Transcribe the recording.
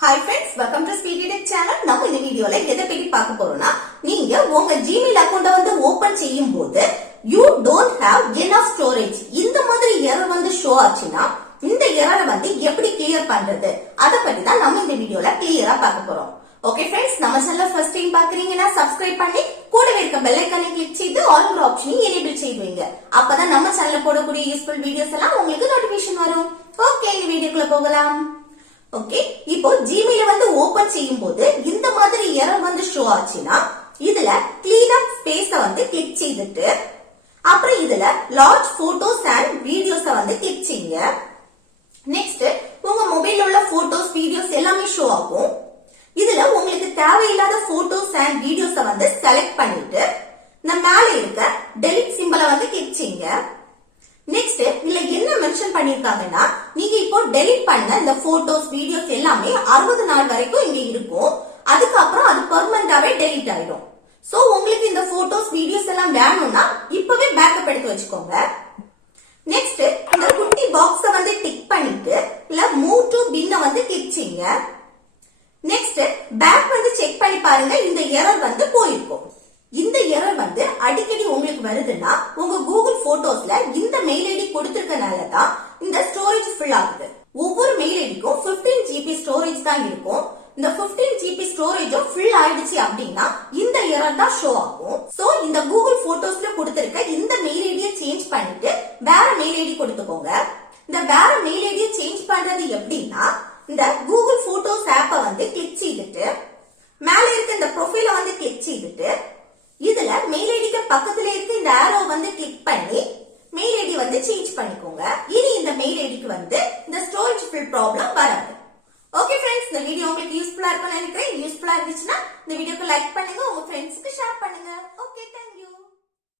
Hi friends, welcome to Speedy Tech channel. நம்ம இந்த வீடியோல எதை பத்தி பார்க்க போறோம்னா, நீங்க உங்க Gmail அக்கவுண்ட வந்து ஓபன் செய்யும்போது you don't have enough storage இந்த மாதிரி எரர் வந்து ஷோ ஆச்சுனா இந்த எரரை வந்து எப்படி கிளியர் பண்றது அத பத்தி தான் நம்ம இந்த வீடியோல கிளியரா பார்க்க போறோம். ஓகே फ्रेंड्स, நம்ம சேனலை ஃபர்ஸ்ட் டைம் பாக்குறீங்கன்னா Subscribe பண்ணி கூடவே இருக்க பெல் ஐகானை கிளிக் செய்து ஆல் ஆப்ஷனை எனேபிள் செய்வீங்க. அப்பதான் நம்ம சேனல்ல போடக்கூடிய யூஸ்ஃபுல் வீடியோஸ் எல்லாம் உங்களுக்கு நோட்டிபிகேஷன் வரும். ஓகே, இந்த வீடியோக்குள்ள போகலாம். ஓகே, இப்போ Gmail வந்து ஓபன் செய்யும்போது இந்த மாதிரி எரர் வந்து ஷோ ஆச்சுனா இதுல clean up space வந்து கிளிக் செய்துட்டு அப்புறம் இதுல large photos and videos வந்து கிளிக் செய்யுங்க. நெக்ஸ்ட் உங்க மொபைல்ல உள்ள போட்டோஸ் வீடியோஸ் எல்லாமே ஷோ ஆகும். இதுல உங்களுக்கு தேவையில்லாத போட்டோஸ் அண்ட் வீடியோஸ் வந்து செலக்ட் பண்ணிட்டு இந்த மேல இருக்க delete சிம்பலை வந்து கிளிக் செய்யுங்க. நெக்ஸ்ட் இதுல என்ன மென்ஷன் பண்ணிருக்காங்கன்னா, நீங்க இப்போ டெலீட் பண்ண இந்த போட்டோஸ் வீடியோஸ் எல்லாமே 60 நாள் வரைக்கும் இங்க இருக்கும். அதுக்கப்புறம் அது பெர்மனன்ட்டாவே டெலீட் ஆயிடும். சோ உங்களுக்கு இந்த போட்டோஸ் வீடியோஸ் எல்லாம் வேணும்னா இப்பவே பேக்கப் எடுத்து வச்சுக்கோங்க. நெக்ஸ்ட் இந்த குட்டி பாக்ஸ வந்து டிக் பண்ணிட்டு இல்ல மூவ் டு பின்ன வந்து கிளிக் செய்யுங்க. நெக்ஸ்ட் பேக் வந்து செக் பண்ணி பாருங்க, இந்த எரர் வந்து போயிருக்கும். இந்த எரர் வந்து அடிக்கடி உங்களுக்கு வருதுன்னா உங்க கூகுள் போட்டோஸ்ல இந்த மெயில் ஐடி கொடுத்திருக்கனால தான் இந்த ஸ்டோரேஜ் ஃபுல் ஆகுது. ஒவ்வொரு மெயில் ஐடிக்கும் 15 GB ஸ்டோரேஜ் தான் இருக்கும். இந்த 15 GB ஸ்டோரேஜும் ஃபுல் ஆயிடுச்சு அப்படின்னா இந்த எரர் தான் ஷோ ஆகும். சோ இந்த கூகுள் போட்டோஸ்ல கொடுத்திருக்க இந்த மெயில் ஐடியை சேஞ்ச் பண்ணிட்டு வேற மெயில் ஐடி கொடுத்துக்கோங்க. இந்த வேற மெயில் ஐடியை சேஞ்ச் பண்றது எப்படின்னா, இந்த கூகுள் போட்டோஸ் ஆப்பை வந்து கிளிக் செய்துட்டு மேல இருக்க இந்த ப்ரொஃபைல வந்து கிளிக் செய்துட்டு இதுல மெயில் ஐடிக்கு பக்கத்துல இருக்க இந்த ஆரோ வந்து கிளிக் பண்ணி மெயில் ஐடி வந்து சேஞ்ச் பண்ணிக்கோங்க. இனி இந்த மெயில் ஐடிக்கு வந்து இந்த ஸ்டோரேஜ் ஃபில் ப்ராப்ளம் வராது. ஓகே फ्रेंड्स, இந்த வீடியோ உங்களுக்கு யூஸ்ஃபுல்லா இருக்கும்னு நினைக்கிறேன். யூஸ்ஃபுல்லா இருந்துச்சுன்னா இந்த வீடியோக்கு லைக் பண்ணுங்க, உங்க ஃப்ரெண்ட்ஸ்க்கு ஷேர் பண்ணுங்க. ஓகே.